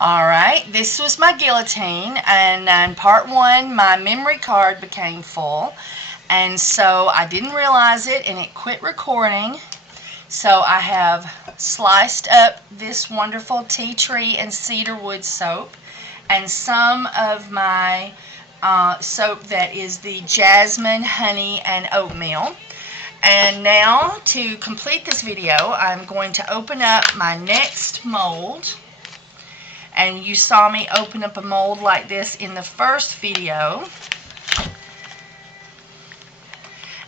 Alright, this was my guillotine, and in part one, my memory card became full, and so I didn't realize it, and it quit recording. So I have sliced up this wonderful tea tree and cedarwood soap, and some of my soap that is the jasmine, honey, and oatmeal. And now, to complete this video, I'm going to open up my next mold. And you saw me open up a mold like this in the first video.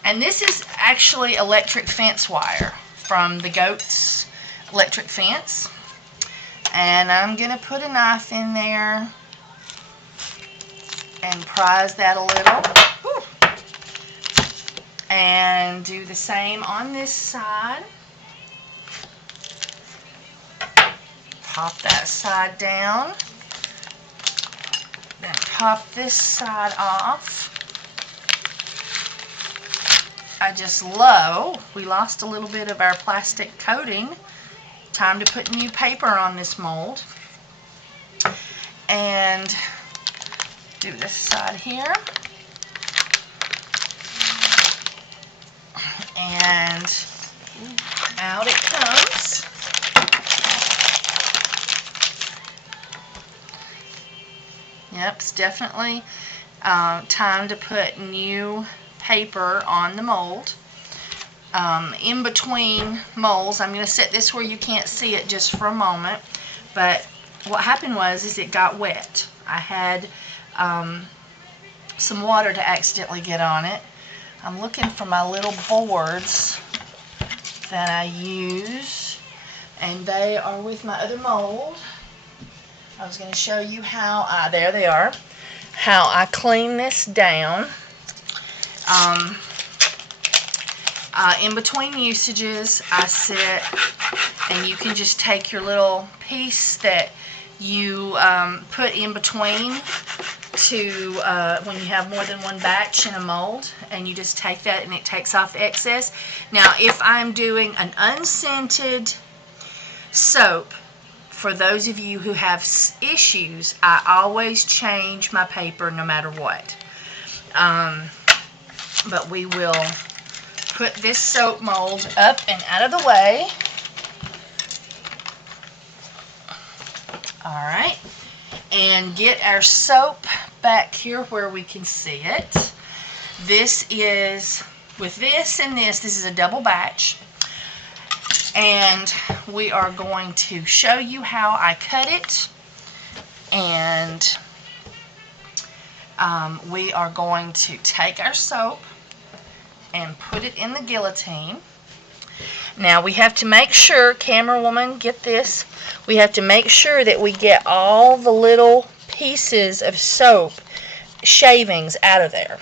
And this is actually electric fence wire from the Goats electric fence. And I'm going to put a knife in there and prise that a little. Whew. And do the same on this side. Pop that side down. Then pop this side off. We lost a little bit of our plastic coating. Time to put new paper on this mold. And do this side here. And out it comes. Yep, it's definitely time to put new paper on the mold. In between molds, I'm going to set this where you can't see it just for a moment, but what happened was it got wet. I had some water to accidentally get on it. I'm looking for my little boards that I use, and they are with my other mold. I was going to show you how there they are, how I clean this down. In between usages, I sit, and you can just take your little piece that you put in between to when you have more than one batch in a mold, and you just take that and it takes off the excess. Now, if I'm doing an unscented soap, for those of you who have issues, I always change my paper no matter what. But we will put this soap mold up and out of the way. Alright. And get our soap back here where we can see it. This is, with this and this is a double batch. And we are going to show you how I cut it. And we are going to take our soap and put it in the guillotine. Now we have to make sure, camera woman, get this, we have to make sure that we get all the little pieces of soap shavings out of there.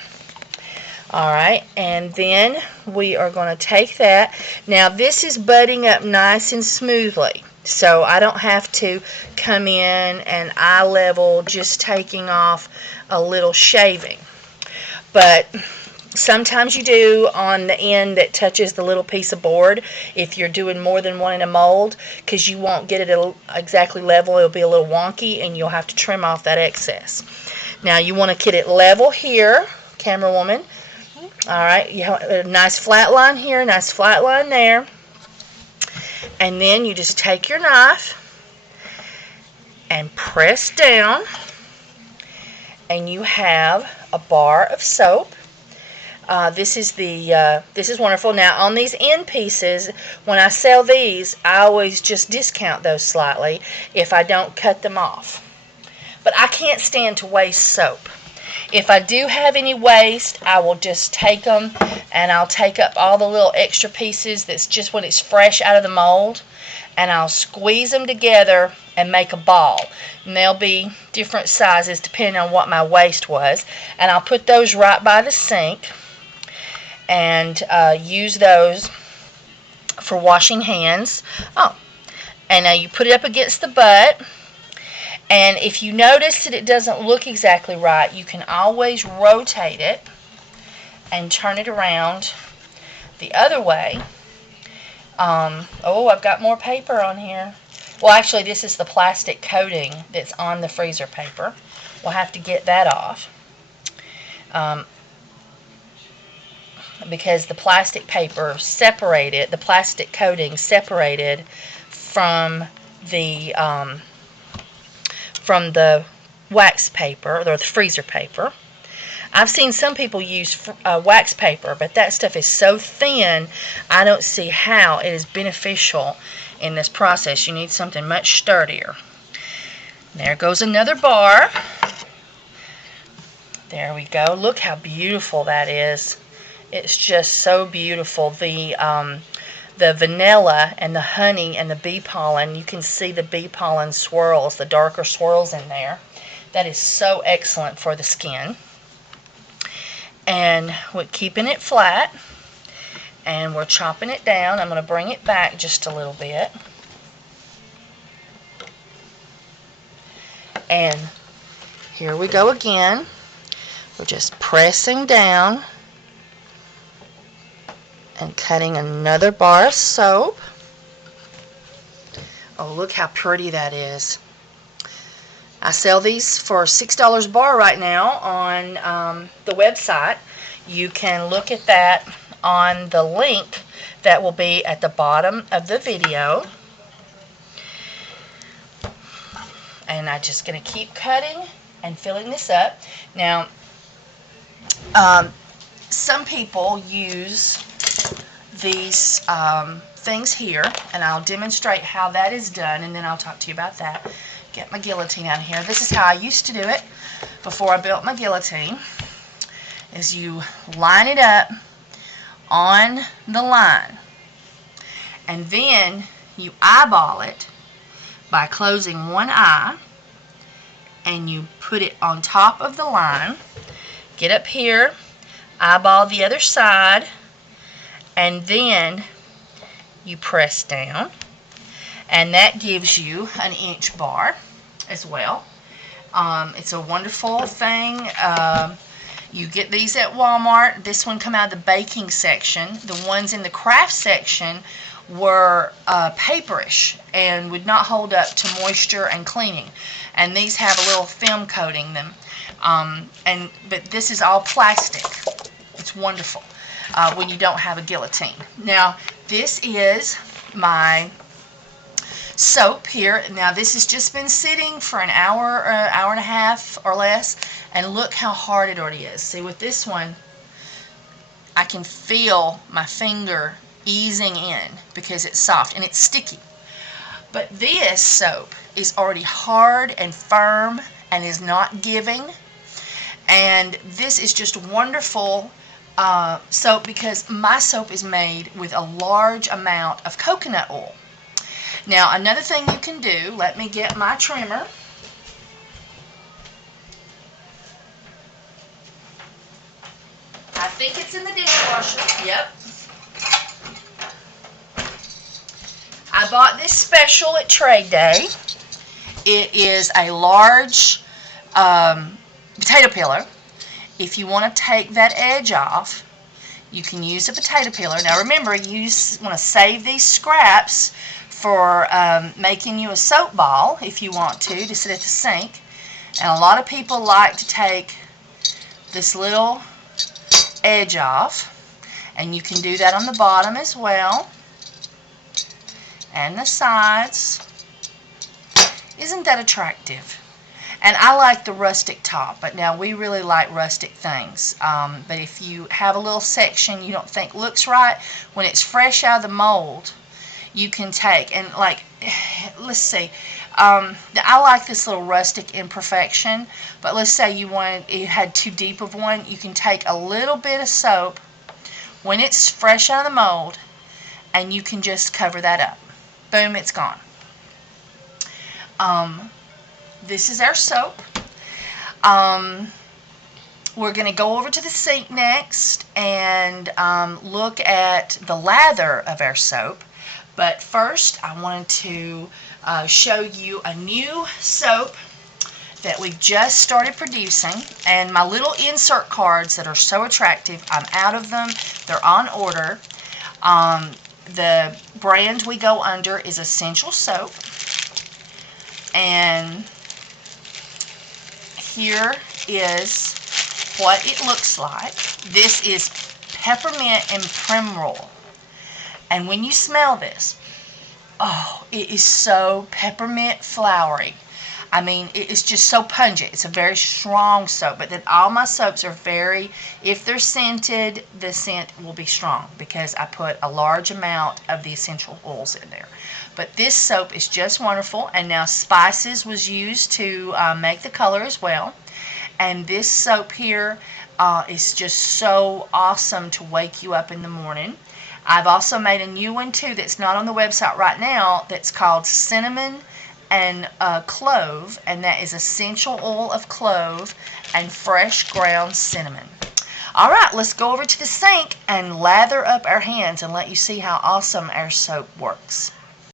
Alright, and then we are going to take that. Now this is budding up nice and smoothly, so I don't have to come in and eye level just taking off a little shaving. But sometimes you do on the end that touches the little piece of board if you're doing more than one in a mold, because you won't get it exactly level. It'll be a little wonky and you'll have to trim off that excess. Now you want to get it level here, camera woman. Alright, you have a nice flat line here, nice flat line there. And then you just take your knife and press down, and you have a bar of soap. This is wonderful. Now on these end pieces, when I sell these, I always just discount those slightly if I don't cut them off. But I can't stand to waste soap. If I do have any waste, I will just take them and I'll take up all the little extra pieces that's just when it's fresh out of the mold, and I'll squeeze them together and make a ball. And they'll be different sizes depending on what my waste was. And I'll put those right by the sink and use those for washing hands. Oh, and now you put it up against the butt. And if you notice that it doesn't look exactly right, you can always rotate it and turn it around the other way. Oh, I've got more paper on here. Well, actually, this is the plastic coating that's on the freezer paper. We'll have to get that off. Because the plastic paper separated, the plastic coating separated from the wax paper, or the freezer paper. I've seen some people use wax paper, but that stuff is so thin, I don't see how it is beneficial in this process. You need something much sturdier. There goes another bar. There we go. Look how beautiful that is. It's just so beautiful. The vanilla and the honey and the bee pollen, you can see the bee pollen swirls, the darker swirls in there. That is so excellent for the skin. And we're keeping it flat, and we're chopping it down. I'm going to bring it back just a little bit. And here we go again. We're just pressing down and cutting another bar of soap. Oh, look how pretty that is. I sell these for $6 a bar right now on the website. You can look at that on the link that will be at the bottom of the video. And I'm just going to keep cutting and filling this up. Now, some people use these things here, and I'll demonstrate how that is done, and then I'll talk to you about that. Get my guillotine out of here. This is how I used to do it before I built my guillotine, is you line it up on the line, and then you eyeball it by closing one eye, and you put it on top of the line, get up here, eyeball the other side, and then you press down, and that gives you an inch bar as well. It's a wonderful thing. You get these at Walmart. This one come out of the baking section. The ones in the craft section were paperish and would not hold up to moisture and cleaning. And these have a little film coating them. But this is all plastic. It's wonderful when you don't have a guillotine. Now, this is my soap here. Now, this has just been sitting for an hour, hour and a half or less, and look how hard it already is. See, with this one, I can feel my finger easing in because it's soft and it's sticky. But this soap is already hard and firm and is not giving. And this is just wonderful soap because my soap is made with a large amount of coconut oil. Now, another thing you can do, let me get my trimmer. I think it's in the dishwasher. Yep. I bought this special at Trade Day. It is a large potato peeler. If you want to take that edge off, you can use a potato peeler. Now remember, you want to save these scraps for making you a soap ball if you want to sit at the sink. And a lot of people like to take this little edge off, and you can do that on the bottom as well and the sides. Isn't that attractive? And I like the rustic top, but now we really like rustic things. But if you have a little section you don't think looks right, when it's fresh out of the mold, you can take, and like, let's see, I like this little rustic imperfection, but let's say you had too deep of one, you can take a little bit of soap when it's fresh out of the mold, and you can just cover that up. Boom, it's gone. This is our soap. We're going to go over to the sink next and look at the lather of our soap. But first, I wanted to show you a new soap that we just started producing. And my little insert cards that are so attractive, I'm out of them. They're on order. The brand we go under is Essential Soap. And here is what it looks like. This is peppermint and primrose. And when you smell this, oh, it is so peppermint flowery. I mean, it is just so pungent. It's a very strong soap, but then all my soaps are very, if they're scented, the scent will be strong because I put a large amount of the essential oils in there. But this soap is just wonderful, and now spices was used to make the color as well. And this soap here is just so awesome to wake you up in the morning. I've also made a new one too that's not on the website right now that's called Cinnamon and Clove, and that is essential oil of clove and fresh ground cinnamon. Alright, let's go over to the sink and lather up our hands and let you see how awesome our soap works.